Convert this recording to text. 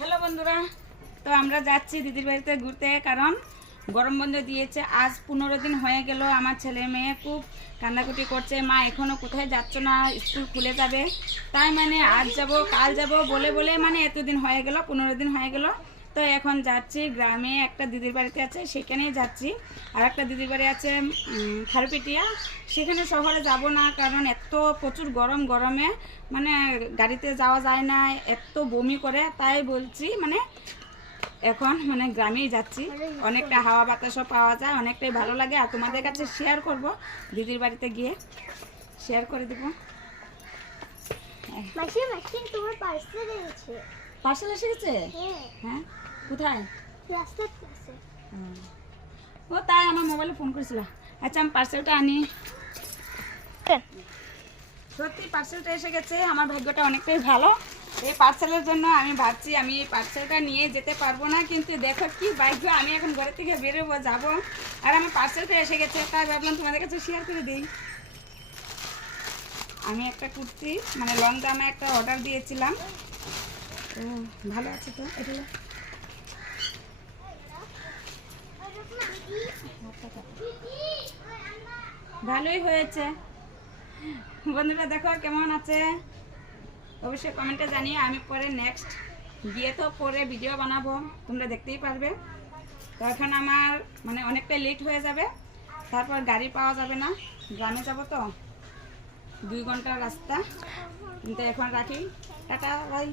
Hello বন্ধুরা, তো আমরা যাচ্ছি দিদির বাড়িতে ঘুরতে, কারণ গরম বন্ধ দিয়েছে। আজ 15 দিন হয়ে গেল। আমার ছেলে মেয়ে খুব কান্নাকুটি করছে, মা এখনও কোথায় যাচ্ছ না, স্কুল খুলে যাবে। তাই মানে আজ যাব কাল যাব বলে বলে মানে এতদিন হয়ে গেল, 15 দিন হয়ে গেল। তো এখন যাচ্ছি গ্রামে, একটা দিদির বাড়িতে আছে সেখানেই যাচ্ছি। আর একটা দিদির বাড়ি আছে খারুপিটিয়া, সেখানে শহরে যাব না, কারণ এত প্রচুর গরমে মানে গাড়িতে যাওয়া যায় না, এত বমি করে। তাই বলছি মানে এখন মানে গ্রামেই যাচ্ছি, অনেকটা হাওয়া বাতাসও পাওয়া যায়, অনেকটাই ভালো লাগে। আর তোমাদের কাছে শেয়ার করব, দিদির বাড়িতে গিয়ে শেয়ার করে দেবো। তোমার পার্সেল এসেছে। পার্সেল এসে গেছে? হ্যাঁ, কোথায়? রাস্তার পাশে। ও তাই, আমার মোবাইলে ফোন করেছিল। আচ্ছা, আমি পার্সেলটা আনি। সত্যি পার্সেলটা এসে গেছে, আমার ভাগ্যটা অনেকটাই ভালো। এই পার্সেলের জন্য আমি ভাবছি আমি এই পার্সেলটা নিয়ে যেতে পারবো না, কিন্তু দেখো কি ভাগ্য, আমি এখন ঘর থেকে বেরোবো, যাবো, আর আমার পার্সেলটা এসে গেছে। তাই ভাবলাম তোমাদের কাছে শেয়ার করে দিই। আমি একটা কুর্তি মানে লং দামে একটা অর্ডার দিয়েছিলাম। ও ভালো আছে তো, এটা ভালোই হয়েছে। বন্ধুরা দেখো কেমন আছে, অবশ্যই কমেন্টে জানিয়ে। আমি পরে নেক্সট গিয়ে তো পরে ভিডিও বানাবো, তোমরা দেখতেই পারবে। তো এখন আমার মানে অনেকটাই লেট হয়ে যাবে, তারপর গাড়ি পাওয়া যাবে না, গ্রামে যাব তো 2 ঘন্টার রাস্তা। কিন্তু এখন রাখি, টাটা বাই।